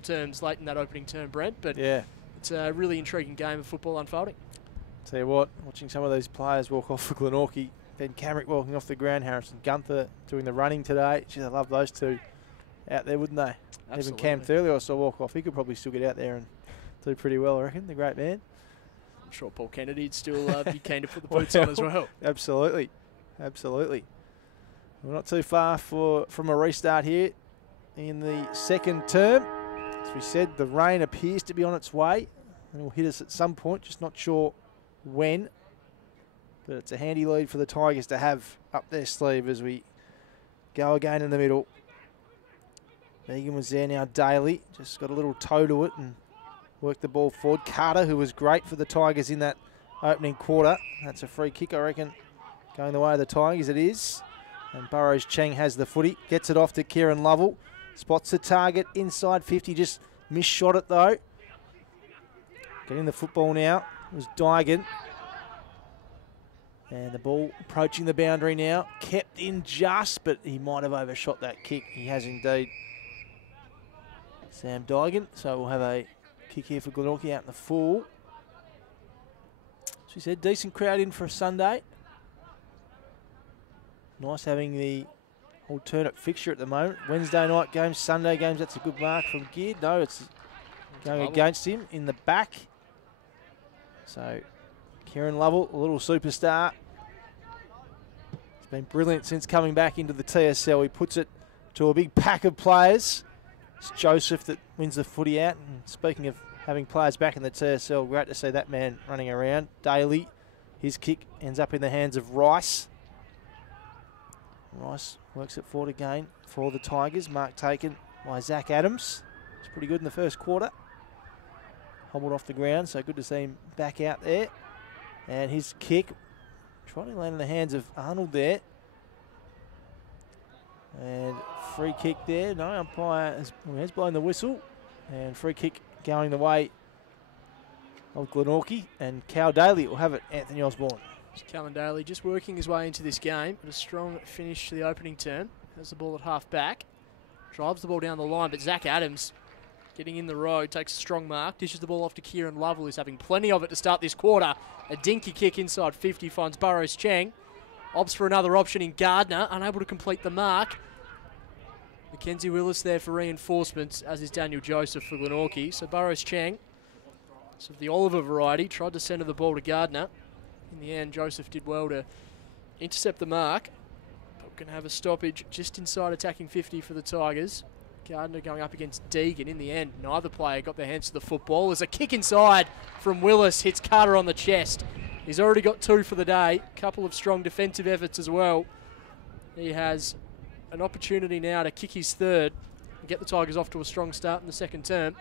terms late in that opening term, Brent, but yeah, it's a really intriguing game of football unfolding. Tell you what, watching some of these players walk off for Glenorchy, Ben Camrick walking off the ground, Harrison Gunther doing the running today. Geez, I love those two out there, wouldn't they? Absolutely. Even Cam Thurley I saw walk off. He could probably still get out there and do pretty well, I reckon. The great man. I'm sure Paul Kennedy'd still be keen to put the boots on as well. Absolutely. Absolutely. We're not too far from a restart here in the second term. As we said, the rain appears to be on its way and will hit us at some point, just not sure when. But it's a handy lead for the Tigers to have up their sleeve as we go again in the middle. Megan was there now. Daly just got a little toe to it and worked the ball forward. Carter, who was great for the Tigers in that opening quarter. That's a free kick, I reckon, going the way of the Tigers. It is. And Burrows Cheng has the footy. Gets it off to Kieran Lovell. Spots the target inside 50. Just misshot it though. Getting the football now was Dygan. And the ball approaching the boundary now. Kept in just, but he might have overshot that kick. He has indeed. Sam Dygan. So we'll have a kick here for Glenorchy out in the full. As we said, decent crowd in for a Sunday. Nice having the alternate fixture at the moment. Wednesday night games, Sunday games, that's a good mark from Geared. No, it's going against him in the back. So, Kieran Lovell, a little superstar. He's been brilliant since coming back into the TSL. He puts it to a big pack of players. It's Joseph that wins the footy out. And speaking of having players back in the TSL, great to see that man running around. Daly, his kick ends up in the hands of Rice. Rice works it forward again for the Tigers. Mark taken by Zach Adams. It's pretty good in the first quarter. Hobbled off the ground, so good to see him back out there. And his kick, trying to land in the hands of Arnold there. And free kick there. No, umpire has blown the whistle. And free kick going the way of Glenorchy. And Cal Daly will have it, Anthony Osborne. Callan Daly just working his way into this game. A strong finish to the opening turn. Has the ball at half back. Drives the ball down the line, but Zach Adams getting in the road, takes a strong mark, dishes the ball off to Kieran Lovell, who's having plenty of it to start this quarter. A dinky kick inside 50 finds Burrows Cheng. Opts for another option in Gardner, unable to complete the mark. Mackenzie Willis there for reinforcements, as is Daniel Joseph for Glenorchy. So Burrows Cheng, so the Oliver variety, tried to centre the ball to Gardner. In the end, Joseph did well to intercept the mark. But we're going to have a stoppage just inside attacking 50 for the Tigers. Gardner going up against Deegan. In the end, neither player got their hands to the football. There's a kick inside from Willis, hits Carter on the chest. He's already got 2 for the day. A couple of strong defensive efforts as well. He has an opportunity now to kick his third and get the Tigers off to a strong start in the second term.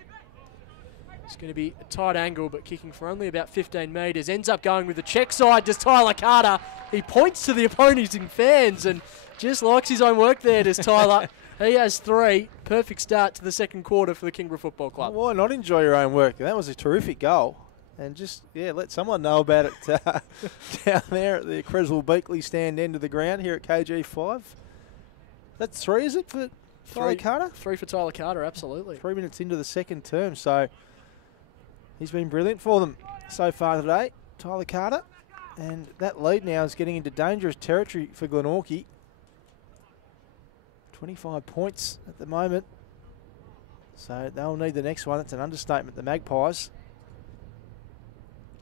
It's going to be a tight angle, but kicking for only about 15 metres. Ends up going with the check side, does Tyler Carter. He points to the opposing fans and just likes his own work there, does Tyler. He has 3. Perfect start to the second quarter for the Kingborough Football Club. Why not enjoy your own work? That was a terrific goal. And just, yeah, let someone know about it down there at the Creswell Beakley stand end of the ground here at KG5. That's 3, is it, for Tyler Carter? 3 for Tyler Carter, absolutely. 3 minutes into the second term, so he's been brilliant for them so far today, Tyler Carter. And that lead now is getting into dangerous territory for Glenorchy. 25 points at the moment. So they'll need the next one. It's an understatement, the Magpies.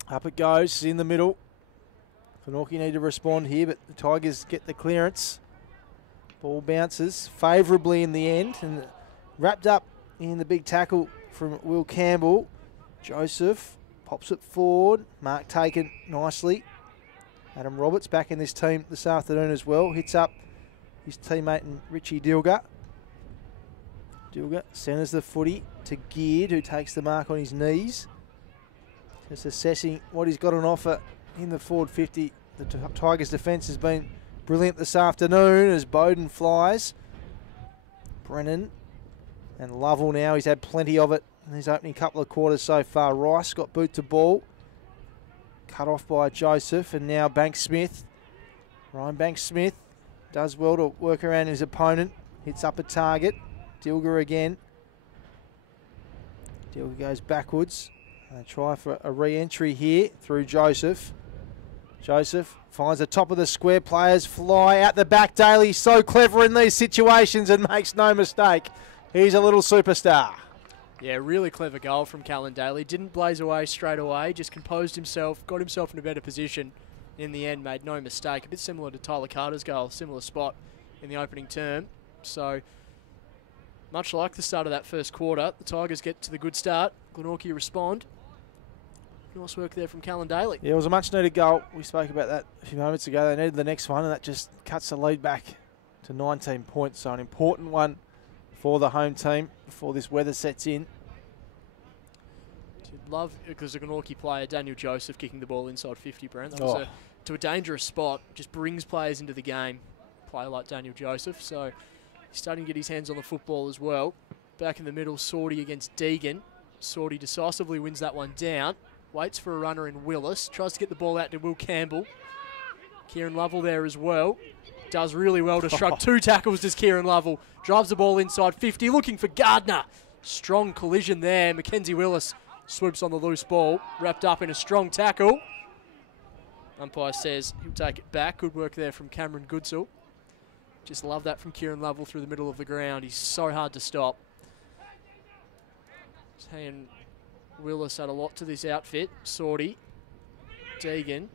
Up it goes in the middle. Glenorchy need to respond here, but the Tigers get the clearance. Ball bounces favourably in the end and wrapped up in the big tackle from Will Campbell. Joseph pops it forward. Mark taken nicely. Adam Roberts back in this team this afternoon as well. Hits up his teammate and Richie Dilger. Dilger centres the footy to Geared, who takes the mark on his knees. Just assessing what he's got on offer in the forward 50. The Tigers' defence has been brilliant this afternoon as Bowden flies. Brennan and Lovell now. He's had plenty of it in his opening couple of quarters so far. Rice got boot to ball. Cut off by Joseph, and now Banks-Smith. Ryan Banks-Smith does well to work around his opponent. Hits up a target. Dilger again. Deal goes backwards. They try for a re-entry here through Joseph. Joseph finds the top of the square. Players fly out the back. Daly so clever in these situations and makes no mistake. He's a little superstar. Yeah, really clever goal from Callan Daly. Didn't blaze away straight away, just composed himself, got himself in a better position. In the end, made no mistake. A bit similar to Tyler Carter's goal, similar spot in the opening term. So, much like the start of that first quarter, the Tigers get to the good start. Glenorchy respond. Nice work there from Callan Daly. Yeah, it was a much needed goal. We spoke about that a few moments ago. They needed the next one, and that just cuts the lead back to 19 points. So an important one for the home team before this weather sets in. You'd love, because a Glenorchy player, Daniel Joseph, kicking the ball inside 50, Brent. That was to a dangerous spot. Just brings players into the game. A player like Daniel Joseph. So he's starting to get his hands on the football as well. Back in the middle, Sorty against Deegan. Sorty decisively wins that one down. Waits for a runner in Willis. Tries to get the ball out to Will Campbell. Kieran Lovell there as well. Does really well to shrug. 2 tackles does Kieran Lovell. Drives the ball inside 50. Looking for Gardner. Strong collision there. Mackenzie Willis swoops on the loose ball. Wrapped up in a strong tackle. Umpire says he'll take it back. Good work there from Cameron Goodsell. Just love that from Kieran Lovell through the middle of the ground. He's so hard to stop. And Willis had a lot to this outfit. Sorty, Deegan.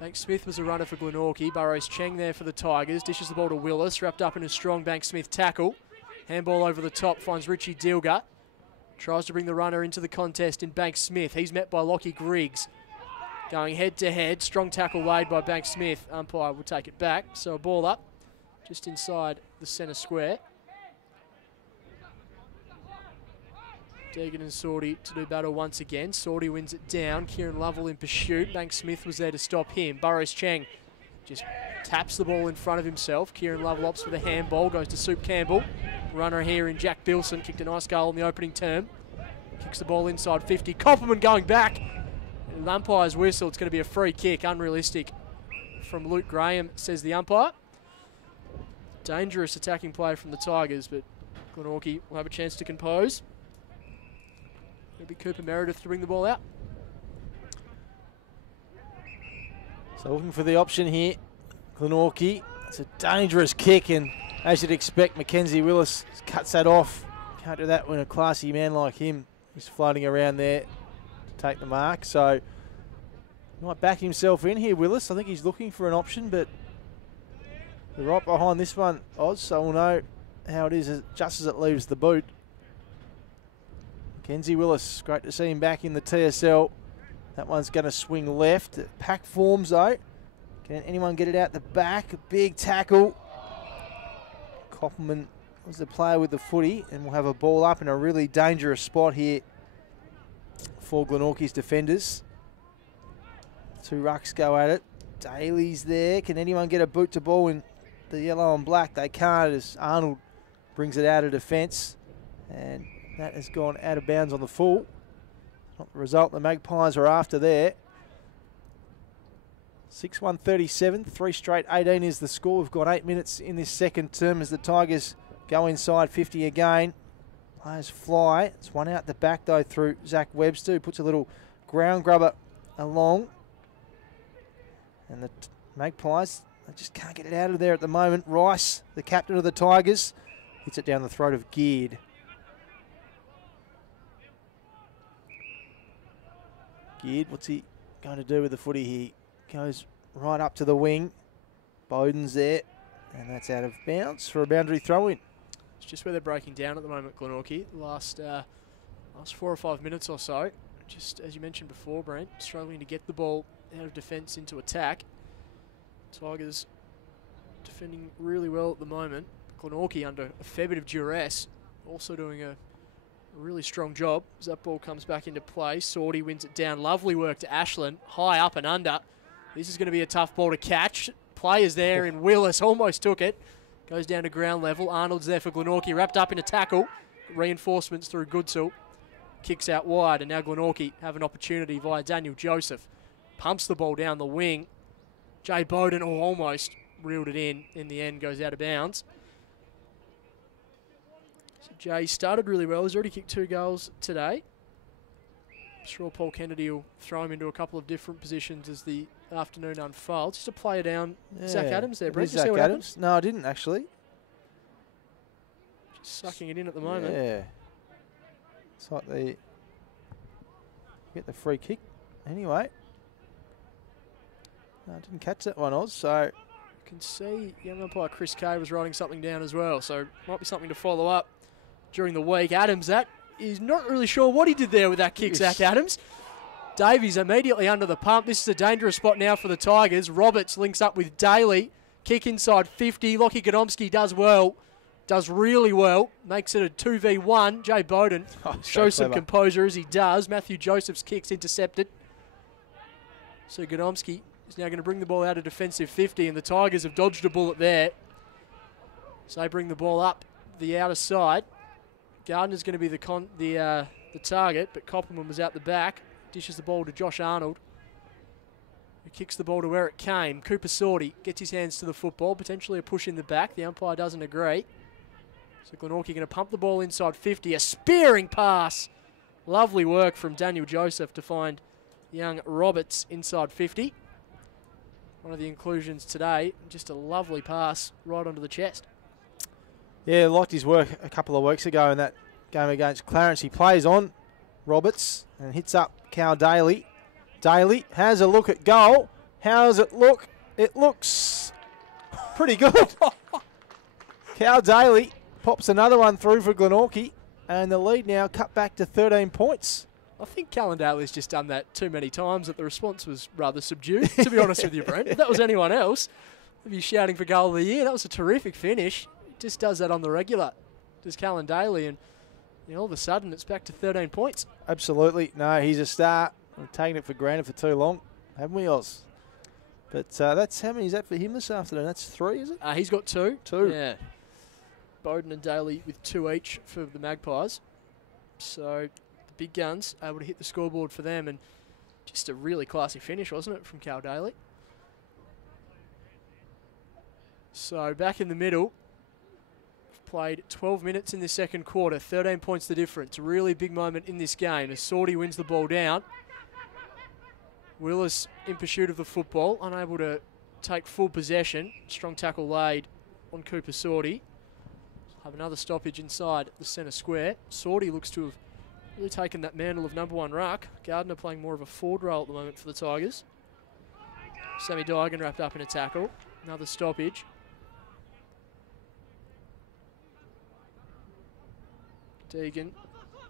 Banks Smith was a runner for Glenorchy. Burrows Cheng there for the Tigers. Dishes the ball to Willis. Wrapped up in a strong Banks Smith tackle. Handball over the top. Finds Richie Dilger. Tries to bring the runner into the contest in Banks Smith. He's met by Lockie Griggs. Going head to head. Strong tackle laid by Banks Smith. Umpire will take it back. So a ball up just inside the centre square. Deegan and Sorty to do battle once again. Sorty wins it down. Kieran Lovell in pursuit. Banks Smith was there to stop him. Burrows Cheng just taps the ball in front of himself. Kieran Lovell opts for the handball. Goes to Soup Campbell. Runner here in Jack Bilson. Kicked a nice goal in the opening term. Kicks the ball inside 50. Copperman going back. And the umpire's whistle. It's going to be a free kick. Unrealistic from Luke Graham, says the umpire. Dangerous attacking play from the Tigers, but Glenorchy will have a chance to compose. It'll be Cooper Meredith to bring the ball out. So looking for the option here. Glenorchy. It's a dangerous kick, and as you'd expect, Mackenzie Willis cuts that off. Can't do that when a classy man like him is floating around there to take the mark. So might back himself in here, Willis. I think he's looking for an option, but we're right behind this one, Oz, so we'll know how it is just as it leaves the boot. Mackenzie Willis, great to see him back in the TSL. That one's going to swing left. Pack forms though. Can anyone get it out the back? A big tackle. Copperman was the player with the footy, and we'll have a ball up in a really dangerous spot here for Glenorchy's defenders. 2 rucks go at it. Daly's there. Can anyone get a boot to ball in the yellow and black? They can't, as Arnold brings it out of defence, and that has gone out of bounds on the full. Not the result the Magpies are after there. 6-1-37, 3 straight 18 is the score. We've got 8 minutes in this second term as the Tigers go inside 50 again. Players fly. It's one out the back though through Zach Webster, who puts a little ground grubber along. And the Magpies, they just can't get it out of there at the moment. Rice, the captain of the Tigers, hits it down the throat of Geared. Geared, what's he going to do with the footy? He goes right up to the wing. Bowden's there, and that's out of bounds for a boundary throw-in. It's just where they're breaking down at the moment, Glenorchy. The last 4 or 5 minutes or so. Just as you mentioned before, Brent, struggling to get the ball out of defence into attack. Tigers defending really well at the moment. Glenorchy under a fair bit of duress, also doing a really strong job as that ball comes back into play. Sorty wins it down. Lovely work to Ashland. High up and under. This is going to be a tough ball to catch. Players there in Willis almost took it. Goes down to ground level. Arnold's there for Glenorchy. Wrapped up in a tackle. Reinforcements through Goodsell. Kicks out wide, and now Glenorchy have an opportunity via Daniel Joseph. Pumps the ball down the wing. Jay Bowden almost reeled it in the end, goes out of bounds. So Jay started really well. He's already kicked 2 goals today. I'm sure Paul Kennedy will throw him into a couple of different positions as the afternoon unfolds. Just a player down, Zach Adams there, Brent. Zach Adams? No, I didn't actually. Just sucking it in at the moment. Yeah. It's like they get the free kick. Anyway. No, I didn't catch that one, Oz, so... You can see young umpire Chris Kay was writing something down as well, so might be something to follow up during the week. Adams, that is not really sure what he did there with that kick, Zach Adams. Davies immediately under the pump. This is a dangerous spot now for the Tigers. Roberts links up with Daly. Kick inside 50. Lockie Godomski does well. Does really well. Makes it a 2v1. Jay Bowden shows some composure as he does. Matthew Joseph's kick's intercepted. So Godomski is now going to bring the ball out of defensive 50, and the Tigers have dodged a bullet there. So they bring the ball up the outer side. Gardner's going to be the target, but Koppelman was out the back. Dishes the ball to Josh Arnold, who kicks the ball to where it came. Cooper Sorty gets his hands to the football, potentially a push in the back. The umpire doesn't agree. So Glenorchy going to pump the ball inside 50. A spearing pass. Lovely work from Daniel Joseph to find young Roberts inside 50. One of the inclusions today. Just a lovely pass right onto the chest. Yeah, liked his work a couple of weeks ago in that game against Clarence. He plays on Roberts and hits up Cal Daly. Daly has a look at goal. How does it look? It looks pretty good. Cal Daly pops another one through for Glenorchy, and the lead now cut back to 13 points. I think Callan Daly's just done that too many times that the response was rather subdued, to be honest with you, Brent. If that was anyone else, they'd be shouting for goal of the year. That was a terrific finish. He just does that on the regular. Does Callan Daly, and all of a sudden it's back to 13 points. Absolutely. No, he's a star. We've taken it for granted for too long, haven't we, Oz? But that's how many is that for him this afternoon? That's 3, is it? He's got 2. 2. Yeah. Bowden and Daly with 2 each for the Magpies. So the big guns able to hit the scoreboard for them, and just a really classy finish, wasn't it, from Cal Daly? So back in the middle. Played 12 minutes in the second quarter, 13 points the difference. A really big moment in this game as Sorty wins the ball down. Willis in pursuit of the football, unable to take full possession. Strong tackle laid on Cooper Sorty. Have another stoppage inside the centre square. Sorty looks to have really taken that mantle of number 1 ruck. Gardner playing more of a forward role at the moment for the Tigers. Sammy Dygan wrapped up in a tackle. Another stoppage. Deegan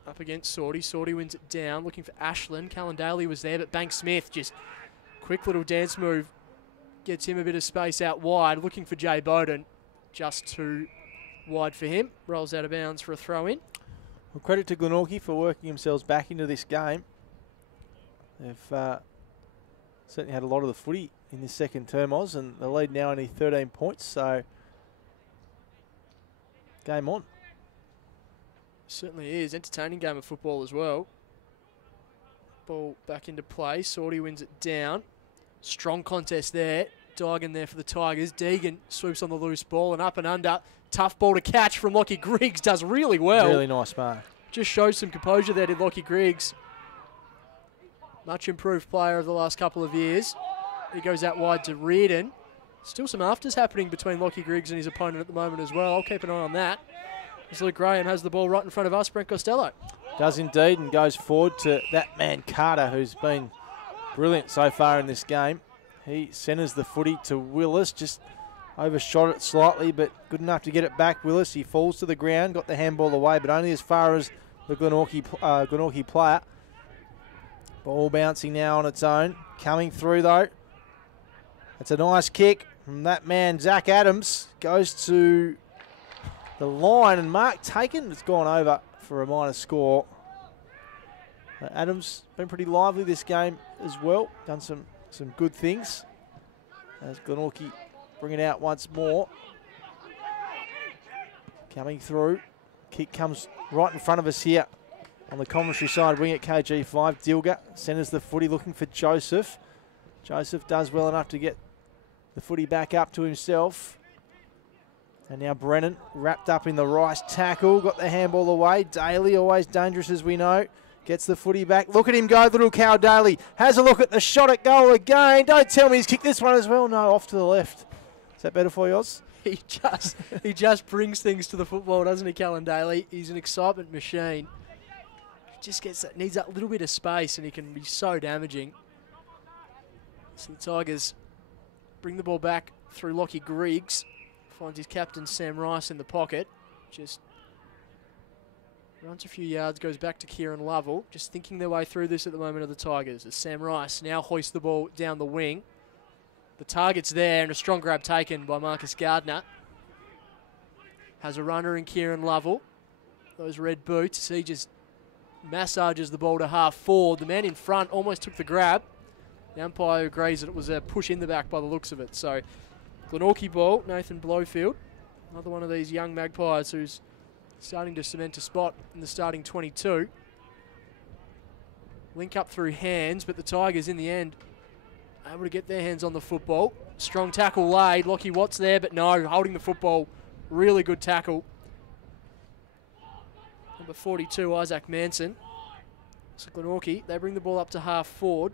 up against Sorty. Sorty wins it down, looking for Ashland. Callan Daly was there, but Bank Smith just quick little dance move. Gets him a bit of space out wide, looking for Jay Bowden. Just too wide for him. Rolls out of bounds for a throw in. Well, credit to Glenorchy for working themselves back into this game. They've certainly had a lot of the footy in this second term, Oz, and the lead now only 13 points, so game on. Certainly is. Entertaining game of football as well. Ball back into play. Sorty wins it down. Strong contest there. Dygan there for the Tigers. Deegan swoops on the loose ball and up and under. Tough ball to catch from Lockie Griggs. Does really well. Really nice mark. Just shows some composure there, did Lockie Griggs. Much improved player of the last couple of years. He goes out wide to Reardon. Still some afters happening between Lockie Griggs and his opponent at the moment as well. I'll keep an eye on that. As Luke Graham has the ball right in front of us, Brent Costello. Does indeed, and goes forward to that man Carter, who's been brilliant so far in this game. He centres the footy to Willis, just overshot it slightly, but good enough to get it back. Willis, he falls to the ground, got the handball away, but only as far as the Glenorchy player. Ball bouncing now on its own. Coming through, though. It's a nice kick from that man, Zach Adams. Goes to the line, and mark taken. It's gone over for a minor score. Adams been pretty lively this game as well. Done some good things. As Glenorchy bring it out once more. Coming through. Kick comes right in front of us here on the commentary side. Wing at KG5. Dilger centres the footy looking for Joseph. Joseph does well enough to get the footy back up to himself. And now Brennan wrapped up in the Rice tackle, got the handball away. Daly, always dangerous as we know. Gets the footy back. Look at him go, little cow Daly. Has a look at the shot at goal again. Don't tell me he's kicked this one as well. No, off to the left. Is that better for you, Oz? He just brings things to the football, doesn't he, Callan Daly? He's an excitement machine. Just needs that little bit of space, and he can be so damaging. So the Tigers bring the ball back through Lockie Griggs. Finds his captain Sam Rice in the pocket. Just runs a few yards, goes back to Kieran Lovell. Just thinking their way through this at the moment of the Tigers. As Sam Rice now hoists the ball down the wing. The target's there, and a strong grab taken by Marcus Gardner. Has a runner in Kieran Lovell. Those red boots, he just massages the ball to half forward. The man in front almost took the grab. The umpire agrees that it was a push in the back by the looks of it. So Glenorchy ball, Nathan Blowfield. Another one of these young Magpies who's starting to cement a spot in the starting 22. Link up through hands, but the Tigers in the end able to get their hands on the football. Strong tackle laid. Lockie Watts there, but no, holding the football. Really good tackle. Number 42, Isaac Manson. So Glenorchy, they bring the ball up to half forward.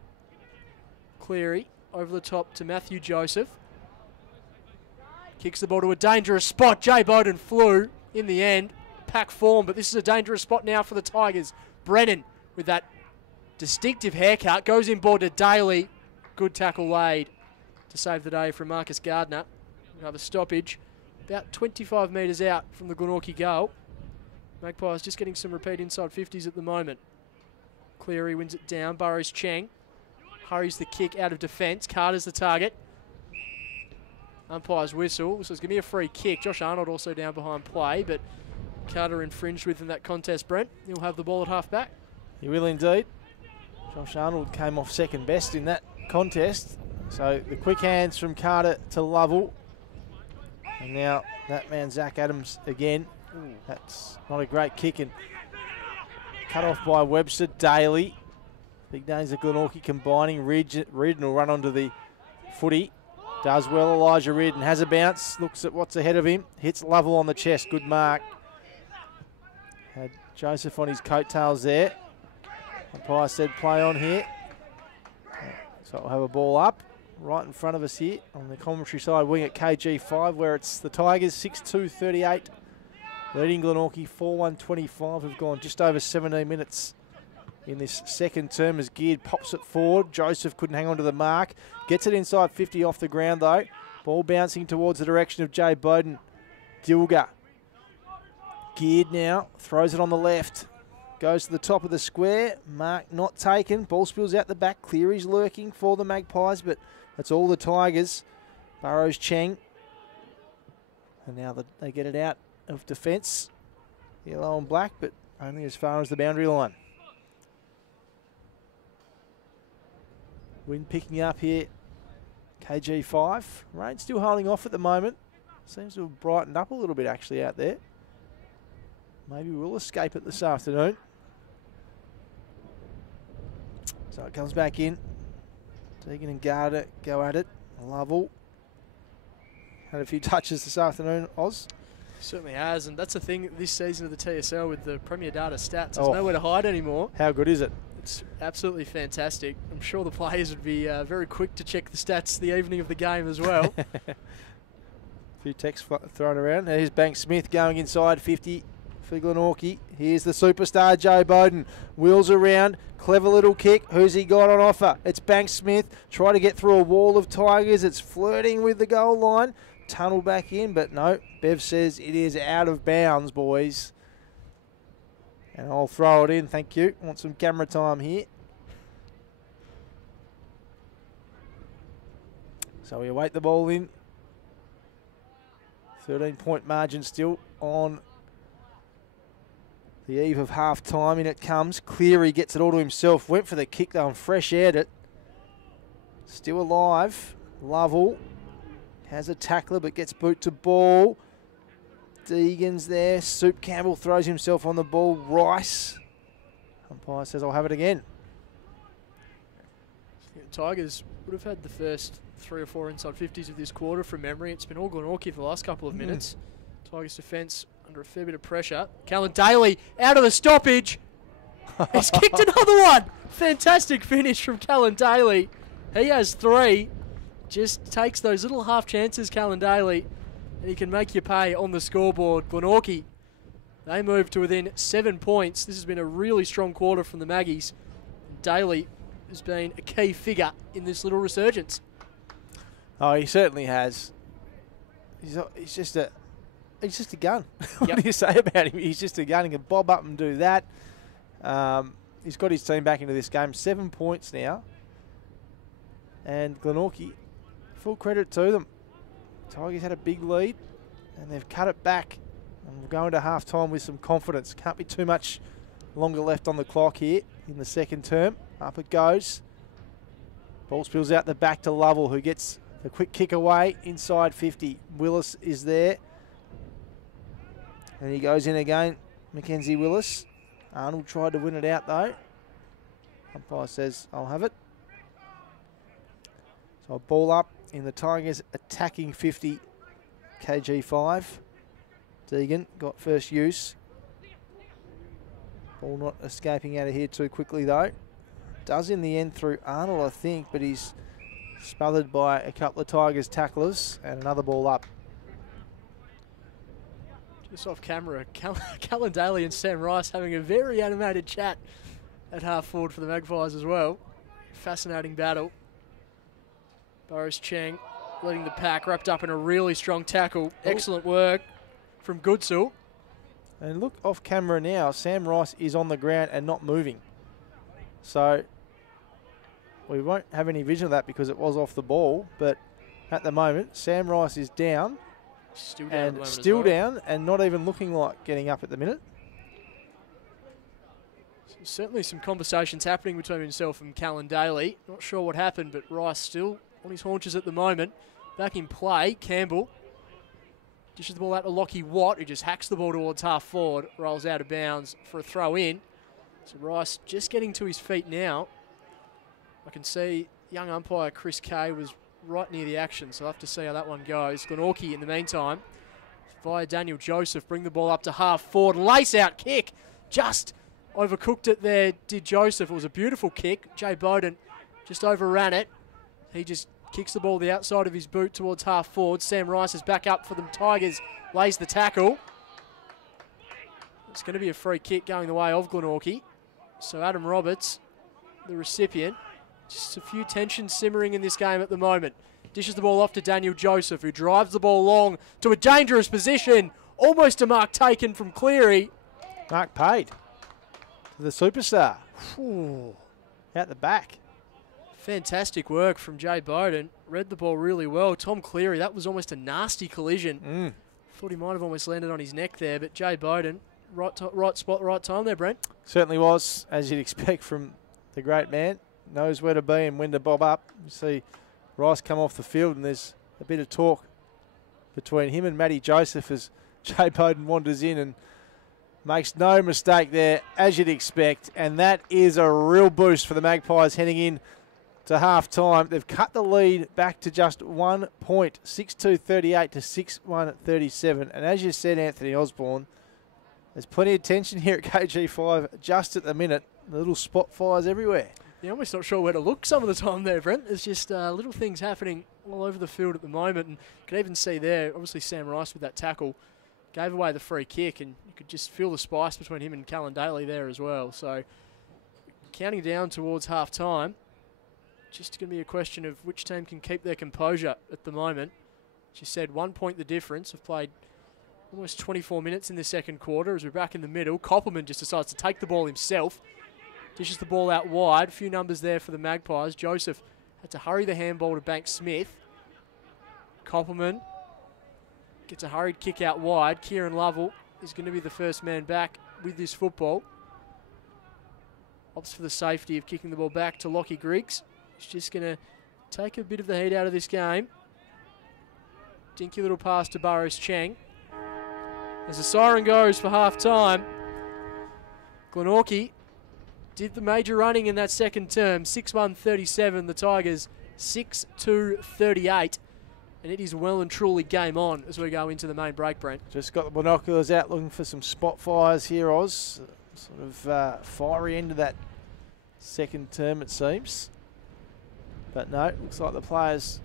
Cleary over the top to Matthew Joseph. Kicks the ball to a dangerous spot. Jay Bowden flew in the end. Pack form, but this is a dangerous spot now for the Tigers. Brennan with that distinctive haircut goes inboard to Daly. Good tackle laid to save the day from Marcus Gardner. Another stoppage. About 25 metres out from the Glenorchy goal. Magpies just getting some repeat inside 50s at the moment. Cleary wins it down. Burrows Cheng hurries the kick out of defence. Carter's the target. Umpire's whistle. So it's going to be a free kick. Josh Arnold also down behind play, but Carter infringed within that contest, Brent. He'll have the ball at half back. He will indeed. Josh Arnold came off second best in that contest. So the quick hands from Carter to Lovell. And now that man Zach Adams again. Ooh, that's not a great kick, and cut off by Webster. Daly. Big names of Glenorchy combining. Reardon will run onto the footy. Does well, Elijah Reardon has a bounce. Looks at what's ahead of him. Hits Lovell on the chest. Good mark. Had Joseph on his coattails there. Umpire said play on here. So we'll have a ball up right in front of us here on the commentary side wing at KG5, where it's the Tigers 6-2-38 leading Glenorchy 4-1-25. Have gone just over 17 minutes in this second term as Geared pops it forward. Joseph couldn't hang on to the mark. Gets it inside 50 off the ground though. Ball bouncing towards the direction of Jay Bowden. Dilger. Geared now, throws it on the left. Goes to the top of the square. Mark not taken. Ball spills out the back. Cleary's lurking for the Magpies, but that's all the Tigers. Burrows Cheng. And now they get it out of defence. Yellow and black, but only as far as the boundary line. Wind picking up here. KG5. Rain still holding off at the moment. Seems to have brightened up a little bit actually out there. Maybe we'll escape it this afternoon. So it comes back in. Deegan and Gardner go at it. Lovell had a few touches this afternoon, Oz. Certainly has, and that's the thing this season of the TSL with the Premier Data stats. There's nowhere to hide anymore. How good is it? It's absolutely fantastic. I'm sure the players would be very quick to check the stats the evening of the game as well. A few texts thrown around. Here's Bank Smith going inside 50 for Glenorchy. Here's the superstar Joe Bowden. Wheels around. Clever little kick. Who's he got on offer? It's Bank Smith. Try to get through a wall of Tigers. It's flirting with the goal line. Tunnel back in, but no. Bev says it is out of bounds, boys. And I'll throw it in, thank you. Want some camera time here. So we await the ball in. 13-point margin still on the eve of half-time. In it comes. Cleary gets it all to himself. Went for the kick though and fresh-aired it. Still alive. Lovell has a tackler but gets boot to ball. Deegan's there. Soup Campbell throws himself on the ball. Rice. Umpire says, I'll have it again. Tigers would have had the first 3 or 4 inside 50s of this quarter from memory. It's been all Glenorchy for the last couple of minutes. Tigers defence under a fair bit of pressure. Callan Daly out of the stoppage. He's kicked another one. Fantastic finish from Callan Daly. He has 3. Just takes those little half chances, Callan Daly, and he can make you pay on the scoreboard. Glenorchy, they move to within 7 points. This has been a really strong quarter from the Maggies. Daly has been a key figure in this little resurgence. Oh, he certainly has. He's just a gun. What do you say about him? He's just a gun. He can bob up and do that. He's got his team back into this game. 7 points now. And Glenorchy, full credit to them. Tigers had a big lead and they've cut it back. And we're going to half-time with some confidence. Can't be too much longer left on the clock here in the second term. Up it goes. Ball spills out the back to Lovell, who gets the quick kick away inside 50. Willis is there. And he goes in again, Mackenzie Willis. Arnold tried to win it out though. Umpire says, I'll have it. So a ball up in the Tigers attacking 50, KG5. Deegan got first use. Ball not escaping out of here too quickly though. Does in the end through Arnold, I think, but he's smothered by a couple of Tigers tacklers and another ball up. Just off camera, Callan Daly and Sam Rice having a very animated chat at half forward for the Magpies as well. Fascinating battle. Boris Cheng leading the pack, wrapped up in a really strong tackle. Excellent work from Goodsall. And look off camera now, Sam Rice is on the ground and not moving. So we won't have any vision of that because it was off the ball, but at the moment, Sam Rice is down. Still down and not even looking like getting up at the minute. So certainly some conversations happening between himself and Callan Daly. Not sure what happened, but Rice still on his haunches at the moment. Back in play, Campbell dishes the ball out to Lockie Watt, who just hacks the ball towards half forward, rolls out of bounds for a throw in. So Rice just getting to his feet now. I can see young umpire Chris Kay was right near the action, so I'll have to see how that one goes. Glenorchy, in the meantime, via Daniel Joseph, bring the ball up to half forward. Lace out kick. Just overcooked it there, did Joseph. It was a beautiful kick. Jay Bowden just overran it. He just kicks the ball the outside of his boot towards half forward. Sam Rice is back up for the Tigers. Lays the tackle. It's going to be a free kick going the way of Glenorchy. So Adam Roberts, the recipient. Just a few tensions simmering in this game at the moment. Dishes the ball off to Daniel Joseph, who drives the ball long to a dangerous position. Almost a mark taken from Cleary. Mark paid to the superstar. Whew. Out the back. Fantastic work from Jay Bowden. Read the ball really well. Tom Cleary, that was almost a nasty collision. Thought he might have almost landed on his neck there, but Jay Bowden, right spot, right time there, Brent. Certainly was, as you'd expect from the great man. Knows where to be and when to bob up. You see Rice come off the field and there's a bit of talk between him and Matty Joseph as Jay Bowden wanders in and makes no mistake there, as you'd expect. And that is a real boost for the Magpies heading in to half-time. They've cut the lead back to just 1 point, 6-2-38 to 6-1-37. And as you said, Anthony Osborne, there's plenty of tension here at KG5 just at the minute. The little spot fires everywhere. Yeah, I'm almost not sure where to look some of the time there, Brent. There's just little things happening all over the field at the moment. And you can even see there, obviously Sam Rice with that tackle gave away the free kick, and you could just feel the spice between him and Callan Daly there as well. So counting down towards half-time, just going to be a question of which team can keep their composure at the moment. As you said, 1 point the difference. Have played almost 24 minutes in the second quarter as we're back in the middle. Koppelman just decides to take the ball himself. Dishes the ball out wide. A few numbers there for the Magpies. Joseph had to hurry the handball to Bank Smith. Koppelman gets a hurried kick out wide. Kieran Lovell is going to be the first man back with this football. Opts for the safety of kicking the ball back to Lockie Griggs. He's just going to take a bit of the heat out of this game. Dinky little pass to Burrows Cheng. As the siren goes for half-time, Glenorchy did the major running in that second term. 6-1-37, the Tigers 6-2-38. And it is well and truly game on as we go into the main break, Brent. Just got the binoculars out looking for some spot fires here, Oz. Sort of fiery end of that second term, it seems. But no, looks like the players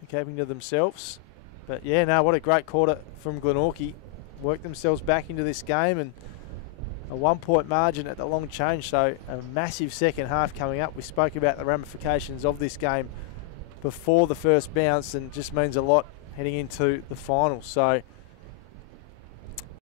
are keeping to themselves. But yeah, no, what a great quarter from Glenorchy. Worked themselves back into this game, and a 1 point margin at the long change. So a massive second half coming up. We spoke about the ramifications of this game before the first bounce, and just means a lot heading into the final. So